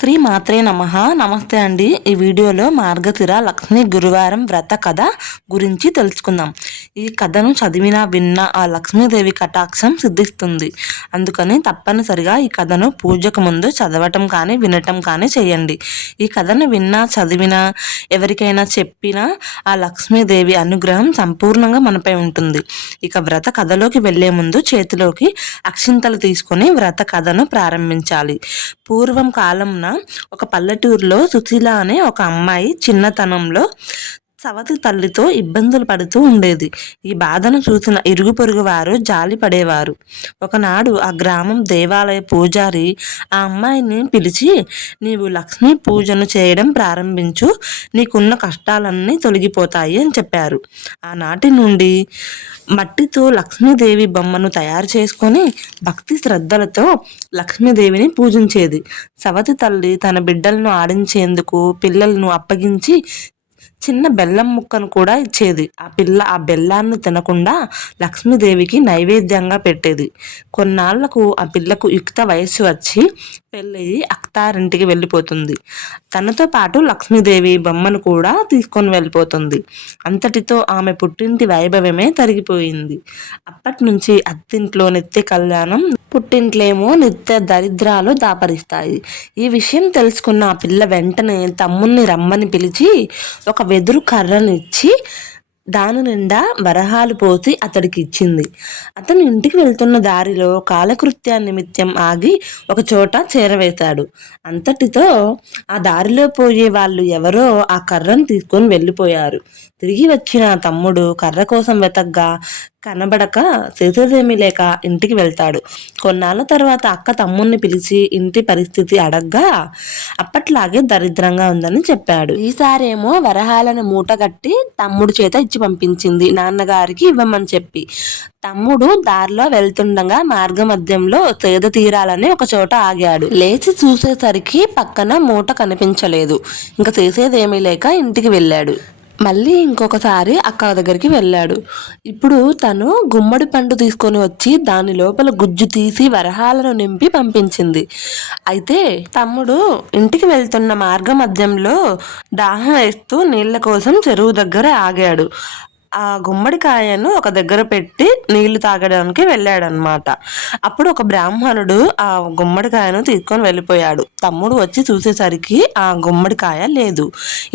శ్రీ మాత్రే నమః. నమస్తే అండి. ఈ వీడియోలో మార్గశిర లక్ష్మీ గురువారం వ్రత కథ గురించి తెలుసుకుందాం. ఈ కథను చదివినా విన్నా ఆ లక్ష్మీదేవి కటాక్షం సిద్ధిస్తుంది. అందుకని తప్పనిసరిగా ఈ కథను పూజకు ముందు చదవటం కానీ వినటం కానీ చేయండి. ఈ కథను విన్నా చదివినా ఎవరికైనా చెప్పినా ఆ లక్ష్మీదేవి అనుగ్రహం సంపూర్ణంగా మనపై ఉంటుంది. ఇక వ్రత కథలోకి వెళ్లే ముందు చేతిలోకి అక్షింతలు తీసుకొని వ్రత కథను ప్రారంభించాలి. పూర్వం కాలంన ఒక పల్లెటూరులో సుశీల అనే ఒక అమ్మాయి చిన్నతనంలో సవతి తల్లితో ఇబ్బందులు పడుతూ ఉండేది. ఈ బాధను చూసిన ఇరుగు పొరుగు వారు జాలి పడేవారు. ఒకనాడు ఆ గ్రామం దేవాలయ పూజారి ఆ అమ్మాయిని పిలిచి, నీవు లక్ష్మీ పూజను చేయడం ప్రారంభించు, నీకున్న కష్టాలన్నీ తొలగిపోతాయి అని చెప్పారు. ఆనాటి నుండి మట్టితో లక్ష్మీదేవి బొమ్మను తయారు చేసుకొని భక్తి శ్రద్ధలతో లక్ష్మీదేవిని పూజించేది. సవతి తల్లి తన బిడ్డలను ఆడించేందుకు పిల్లలను అప్పగించి చిన్న బెల్లం ముక్కను కూడా ఇచ్చేది. ఆ బెల్లాన్ని తినకుండా లక్ష్మీదేవికి నైవేద్యంగా పెట్టేది. కొన్నాళ్లకు ఆ పిల్లకు యుక్త వయస్సు వచ్చి పెళ్ళయి అత్తారింటికి వెళ్ళిపోతుంది. తనతో పాటు లక్ష్మీదేవి బొమ్మను కూడా తీసుకొని వెళ్ళిపోతుంది. అంతటితో ఆమె పుట్టింటి వైభవమే తరిగిపోయింది. అప్పటి నుంచి అత్తింట్లో నిత్య కళ్యాణం, పుట్టింట్లేమో నిత్య దరిద్రాలు దాపరిస్తాయి. ఈ విషయం తెలుసుకున్న ఆ పిల్ల వెంటనే తమ్ముణ్ణి రమ్మని పిలిచి ఒక వెదురు కర్రనిచ్చి దాని నిండా వరహాలు పోసి అతడికి ఇచ్చింది. అతను ఇంటికి వెళ్తున్న దారిలో కాలకృత్య నిమిత్తం ఆగి ఒక చోట చేరవేశాడు. అంతటితో ఆ దారిలో పోయే వాళ్ళు ఎవరో ఆ కర్రను తీసుకొని వెళ్ళిపోయారు. తిరిగి వచ్చిన తమ్ముడు కర్ర కోసం వెతగ్గా కనబడక చేసేదేమీ లేక ఇంటికి వెళ్తాడు. కొన్నాళ్ళ తర్వాత అక్క తమ్ముడిని పిలిచి ఇంటి పరిస్థితి అడగ్గా అప్పట్లాగే దరిద్రంగా ఉందని చెప్పాడు. ఈసారేమో వరహాలను మూటగట్టి తమ్ముడు చేత ఇచ్చి పంపించింది, నాన్నగారికి ఇవ్వమని చెప్పి. తమ్ముడు దారిలో వెళ్తుండగా మార్గ మధ్యంలో సేద తీరాలని ఒక చోట ఆగాడు. లేచి చూసేసరికి పక్కన మూట కనిపించలేదు. ఇంకా చేసేదేమీ లేక ఇంటికి వెళ్ళాడు. మళ్ళీ ఇంకొకసారి అక్క దగ్గరికి వెళ్ళాడు. ఇప్పుడు తను గుమ్మడి పండు తీసుకొని వచ్చి దాని లోపల గుజ్జు తీసి వరహాలను నింపి పంపించింది. అయితే తమ్ముడు ఇంటికి వెళ్తున్న మార్గ మధ్యంలో దాహం వేస్తూ నీళ్ల కోసం చెరువు దగ్గర ఆగాడు. ఆ గుమ్మడికాయను ఒక దగ్గర పెట్టి నీళ్లు తాగడానికి వెళ్ళాడనమాట. అప్పుడు ఒక బ్రాహ్మణుడు ఆ గుమ్మడికాయను తీసుకొని వెళ్ళిపోయాడు. తమ్ముడు వచ్చి చూసేసరికి ఆ గుమ్మడికాయ లేదు.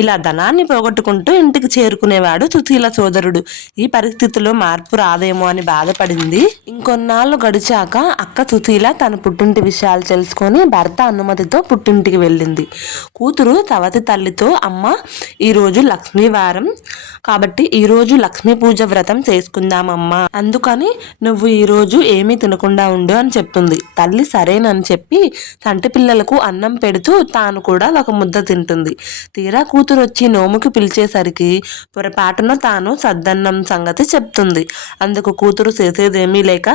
ఇలా ధనాన్ని పోగొట్టుకుంటూ ఇంటికి చేరుకునేవాడు సుశీల సోదరుడు. ఈ పరిస్థితిలో మార్పు రాదేమో అని బాధపడింది. ఇంకొన్నాళ్ళు గడిచాక అక్క సుశీల తన పుట్టింటి విషయాలు తెలుసుకొని భర్త అనుమతితో పుట్టింటికి వెళ్ళింది. కూతురు సవతి తల్లితో, అమ్మ ఈరోజు లక్ష్మీవారం కాబట్టి ఈరోజు లక్ష్మీ పూజ వ్రతం చేసుకుందామమ్మా, అందుకని నువ్వు ఈరోజు ఏమీ తినకుండా ఉండు అని చెప్తుంది. తల్లి సరేనని చెప్పి తంటి పిల్లలకు అన్నం పెడుతూ తాను కూడా ఒక ముద్ద తింటుంది. తీరా కూతురు వచ్చి నోముకి పిలిచేసరికి పొరపాటున తాను సద్దన్నం సంగతి చెప్తుంది. అందుకు కూతురు చేసేదేమీ లేక,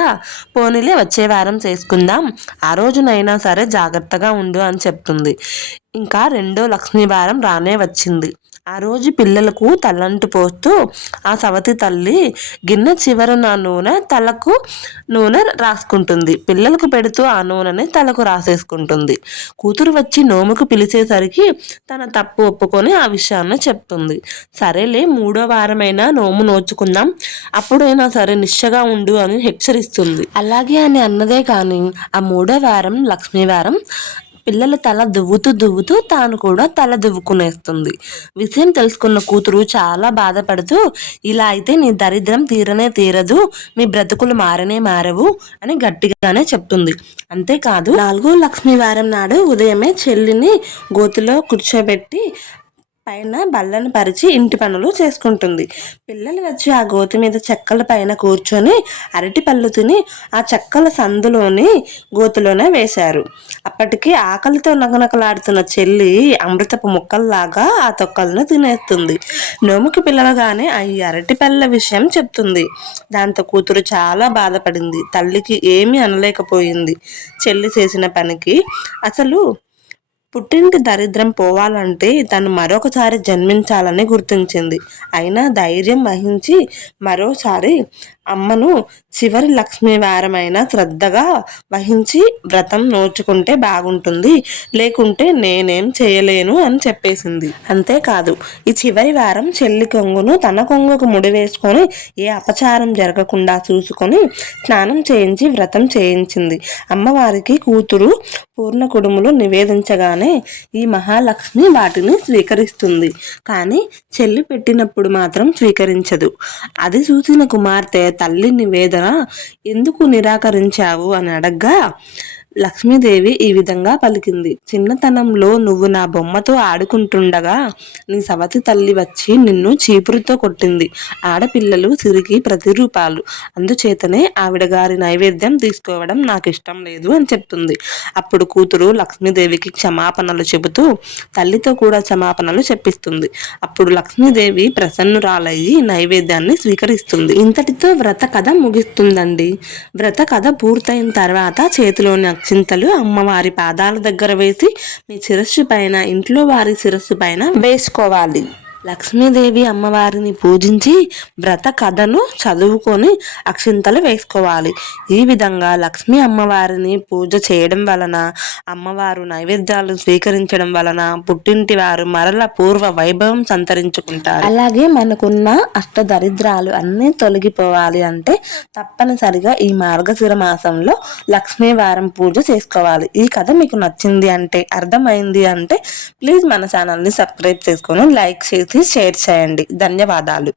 పోనీలే వచ్చే వారం చేసుకుందాం, ఆ రోజునైనా సరే జాగ్రత్తగా ఉండు అని చెప్తుంది. ఇంకా రెండో లక్ష్మీవారం రానే వచ్చింది. ఆ రోజు పిల్లలకు తలంటు పోస్తూ ఆ సవతి తల్లి గిన్నె చివరన తలకు నూనె రాసుకుంటుంది. పిల్లలకు పెడుతూ ఆ నూనెని తలకు రాసేసుకుంటుంది. కూతురు వచ్చి నోముకు పిలిచేసరికి తన తప్పు ఒప్పుకొని ఆ విషయాన్ని చెప్తుంది. సరేలే, 3వ వారమైనా నోము నోచుకుందాం, అప్పుడైనా సరే నిశ్చగా ఉండు అని హెచ్చరిస్తుంది. అలాగే అని అన్నదే కానీ ఆ 3వ వారం లక్ష్మీవారం పిల్లల తల దువ్వుతూ తాను కూడా తల దువ్వుకునేస్తుంది. విషయం తెలుసుకున్న కూతురు చాలా బాధపడుతూ, ఇలా అయితే నీ దరిద్రం తీరనే తీరదు, మీ బ్రతుకులు మారవు అని గట్టిగానే చెప్తుంది. అంతేకాదు 4వ లక్ష్మీవారం నాడు ఉదయమే చెల్లిని గోతిలో కూర్చోబెట్టి పైన బల్లను పరిచి ఇంటి పనులు చేసుకుంటుంది. పిల్లలు వచ్చి ఆ గోతి మీద చెక్కల పైన కూర్చొని అరటి పళ్ళు తిని ఆ చెక్కల సందులోని గోతిలోనే వేశారు. అప్పటికి ఆకలితో నగనకలాడుతున్న చెల్లి అమృతపు ముక్కల్లాగా ఆ తొక్కలను తినేస్తుంది. నోముకి పిలవగానే ఈ అరటి పళ్ళ విషయం చెప్తుంది. దాంతో కూతురు చాలా బాధపడింది. తల్లికి ఏమీ అనలేకపోయింది. చెల్లి చేసిన పనికి అసలు పుట్టింటి దరిద్రం పోవాలంటే తను మరొకసారి జన్మించాలని గుర్తించింది. అయినా ధైర్యం వహించి మరోసారి అమ్మను చివరి లక్ష్మీ వారమైన శ్రద్ధగా వహించి వ్రతం నోచుకుంటే బాగుంటుంది, లేకుంటే నేనేం చేయలేను అని చెప్పేసింది. అంతేకాదు ఈ చివరి వారం చెల్లి కొంగును తన కొంగుకు ముడివేసుకొని ఏ అపచారం జరగకుండా చూసుకొని స్నానం చేయించి వ్రతం చేయించింది. అమ్మవారికి కూతురు పూర్ణ కుడుములు నివేదించగానే ఈ మహాలక్ష్మి వాటిని స్వీకరిస్తుంది. కానీ చెల్లి పెట్టినప్పుడు మాత్రం స్వీకరించదు. అది చూసిన కుమార్తె తల్లి నివేదన ఎందుకు నిరాకరించావు అని అడగ్గా లక్ష్మీదేవి ఈ విధంగా పలికింది. చిన్నతనంలో నువ్వు నా బొమ్మతో ఆడుకుంటుండగా నీ సవతి తల్లి వచ్చి నిన్ను చీపురుతో కొట్టింది. ఆడపిల్లలు సిరికి ప్రతిరూపాలు, అందుచేతనే ఆవిడ గారి నైవేద్యం తీసుకోవడం నాకు ఇష్టం లేదు అని చెప్తుంది. అప్పుడు కూతురు లక్ష్మీదేవికి క్షమాపణలు చెబుతూ తల్లితో కూడా క్షమాపణలు చెప్పిస్తుంది. అప్పుడు లక్ష్మీదేవి ప్రసన్నురాలయ్యి నైవేద్యాన్ని స్వీకరిస్తుంది. ఇంతటితో వ్రత కథ ముగిస్తుందండి. వ్రత కథ పూర్తయిన తర్వాత చేతిలోని అక్షింతలు అమ్మవారి పాదాల దగ్గర వేసి మీ శిరస్సు పైన, ఇంట్లో వారి శిరస్సు పైన వేసుకోవాలి. లక్ష్మీదేవి అమ్మవారిని పూజించి వ్రత కథను చదువుకొని అక్షింతలు వేసుకోవాలి. ఈ విధంగా లక్ష్మీ అమ్మవారిని పూజ చేయడం వలన, అమ్మవారు నైవేద్యాలు స్వీకరించడం వలన పుట్టింటి వారు మరల పూర్వ వైభవం సంతరించుకుంటారు. అలాగే మనకున్న అష్టదరిద్రాలు అన్నీ తొలగిపోవాలి అంటే తప్పనిసరిగా ఈ మార్గశిర మాసంలో లక్ష్మీ వారం పూజ చేసుకోవాలి. ఈ కథ మీకు నచ్చింది అంటే, అర్థమైంది అంటే ప్లీజ్ మన ఛానల్ని సబ్స్క్రైబ్ చేసుకొని లైక్ చేసి షేర్ చేయండి. ధన్యవాదాలు.